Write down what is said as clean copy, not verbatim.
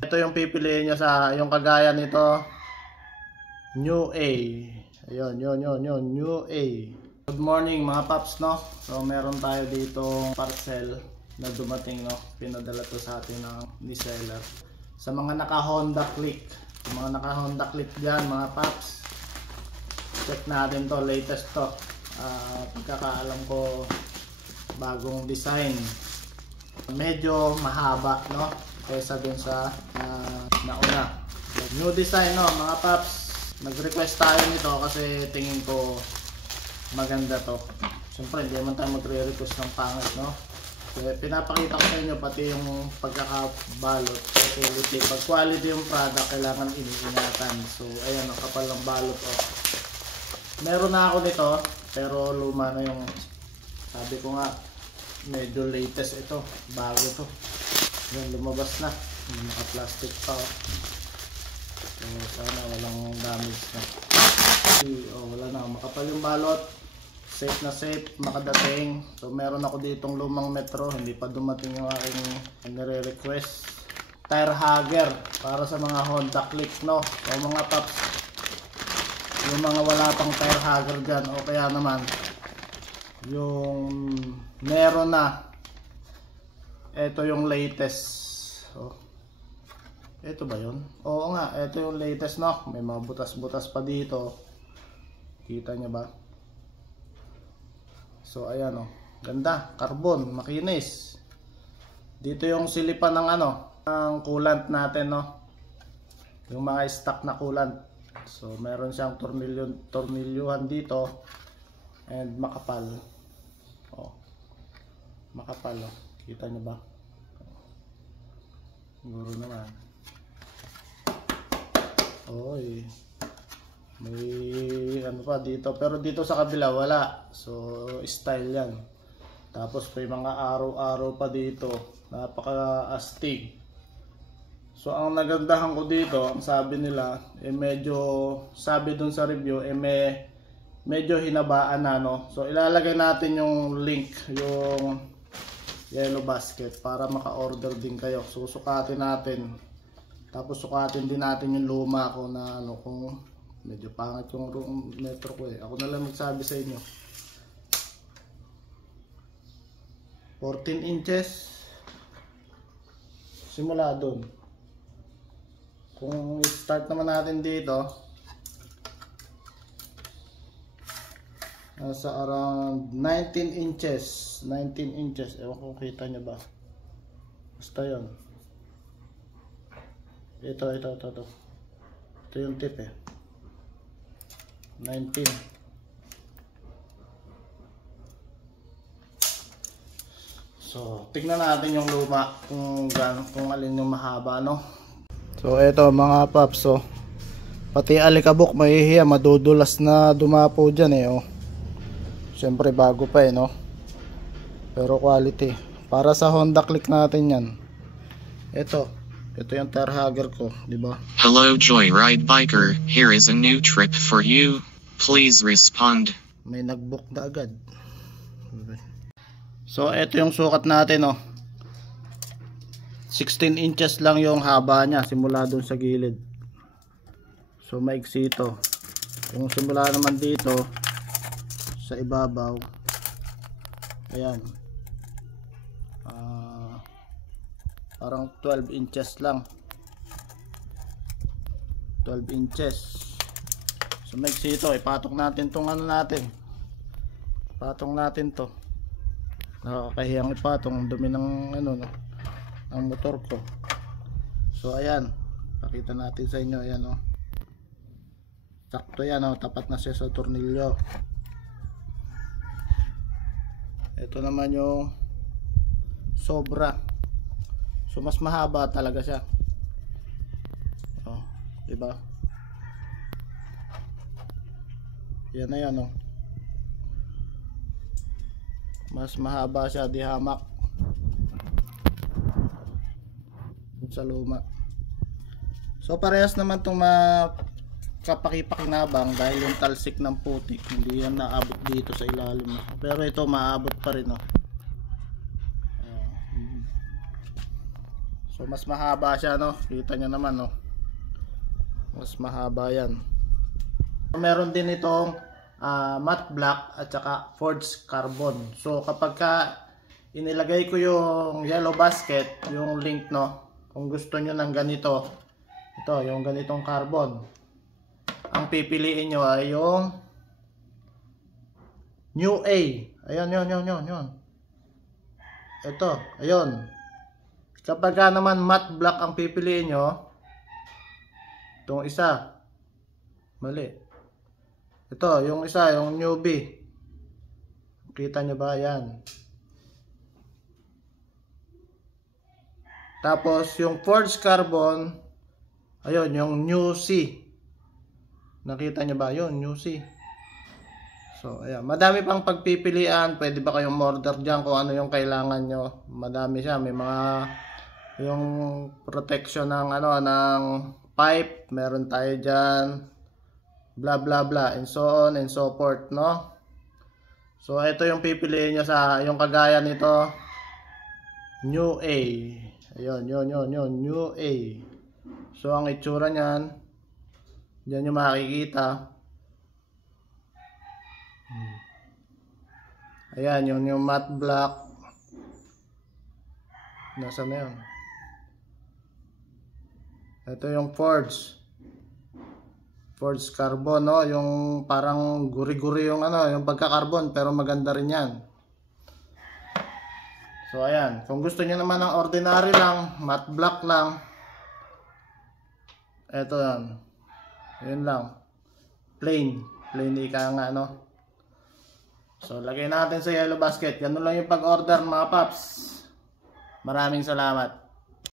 Ito yung pipiliin nyo sa yung kagaya nito, New A. Ayun, yun, New A. Good morning mga paps, no? So meron tayo ditong parcel na dumating, no? Pinadala to sa atin ng ni seller. Sa mga naka Honda Click, dyan mga paps, check natin to, latest to. Pagkakaalam ko, bagong design. Medyo mahaba, no? Kaysa dun sa nauna. New design, no mga paps. Nag-request tayo nito kasi tingin ko maganda to. Siyempre hindi naman tayo magre-request ng pangit, no? Kaya pinapakita ko sa inyo pati yung pagkakabalot. Quality. Pag quality yung product, kailangan iniingatan. So ayan, ang kapal ng balot, oh. Meron na ako nito, pero luma na yung, sabi ko nga, medyo latest ito, bago to. Yan, lumabas na, naka-plastic pa, oh. So sana walang damage na. Oh, wala na, makapal yung balot, safe na safe, makadating. So meron ako ditong lumang Metro, hindi pa dumating yung aking nire-request. Tire hugger para sa mga Honda Click, no? So mga paps, yung mga wala pang tire hugger dyan, o kaya naman yung meron na, ito yung latest. So, ito ba yun? Oo nga, ito yung latest, no? May mga butas-butas pa dito, kita nyo ba? So ayan, oh, ganda, carbon, makinis. Dito yung silipan ng ng coolant natin, no? Yung mga stock na coolant. So meron siyang tornilyuhan dito, and makapal. Oh, makapal, oh. Kita nyo ba? Siguro naman. Oy, may ano pa dito, pero dito sa kabila wala. So style yan. Tapos may mga araw-araw pa dito, napaka-astig. So ang nagandahan ko dito, ang sabi nila, medyo, sabi dun sa review, medyo hinabaan na, no? So ilalagay natin yung link, yung yellow basket, para maka-order din kayo. Susukatin natin. Tapos sukatin din natin yung luma ko na kung medyo pangit yung Metro ko, eh. Ako na lang magsabi sa inyo. 14 inches. Simula doon. Kung i-start naman natin dito, nasa around 19 inches. 19 inches. Ewan kung kita nyo ba. Basta yun. Ito. Ito yung tip, eh. 19. So, tignan natin yung luma kung alin yung mahaba, no? So, ito mga paps, so, pati alikabok mahihiya, madudulas na dumapo dyan, eh, oh. Siyempre bago pa, eh, no? Pero quality. Para sa Honda Click natin yan. Ito yung tire hugger ko, di ba? Hello Joyride Biker, here is a new trip for you. Please respond. May nag-book na agad. So ito yung sukat natin, oh. 16 inches lang yung haba niya simula dun sa gilid. So maiksi ito. Yung simula naman dito sa ibabaw, ayan, parang 12 inches lang. 12 inches. So maiksi ito, ipatok natin tong natin. Patong natin to. Nakakahiyang ipatong, dumi ng no, ang motor ko. So ayan, pakita natin sa inyo, ayan, oh. Sakto yan, oh, tapat na siya sa tornilyo. Ito naman yung sobra. So mas mahaba talaga siya. Oh, diba? Yan na yan, oh. Mas mahaba siya, di hamak sa luma. So parehas naman itong kapakipakinabang dahil yung talsik ng putik hindi yan naabot dito sa ilalim, pero ito maabot pa rin, oh. So So mas mahaba siya, no? Kita nyo naman, no? Mas mahaba yan. Meron din itong matte black at saka forged carbon. So kapag ka inilagay ko yung yellow basket, yung link, no, kung gusto nyo ng ganito, ito yung ganitong carbon, ang pipiliin nyo ay yung New A. Ayun, yun. Ito, ayun. Kapag ka naman matte black ang pipiliin nyo, itong isa, mali. Ito, yung isa, yung newbie. Kita nyo ba? Yan. Tapos, yung forged carbon, ayun, yung new C. Nakita nyo ba? Yun, new C. So, ayan. Madami pang pagpipilian. Pwede ba kayong order dyan kung ano yung kailangan nyo? Madami siya. May mga, yung protection ng, ng pipe. Meron tayo dyan. Blah blah blah and so on and so forth, no? So ito yung pipiliin nyo sa yung kagaya nito, New A. Ayun, yun, New A. So ang itsura niyan, diyan yung makikita. Ayan, yung matte black. Nasaan na yun? Ito yung forged carbon, no? Yung parang guri-guri yung yung pagka-carbon, pero maganda rin yan. So ayan, kung gusto niyo naman ng ordinary lang, matte black lang, eto yan. Yun lang. Plain ika nga, no? So lagay natin sa yellow basket. Ganun lang yung pag-order, mga paps. Maraming salamat.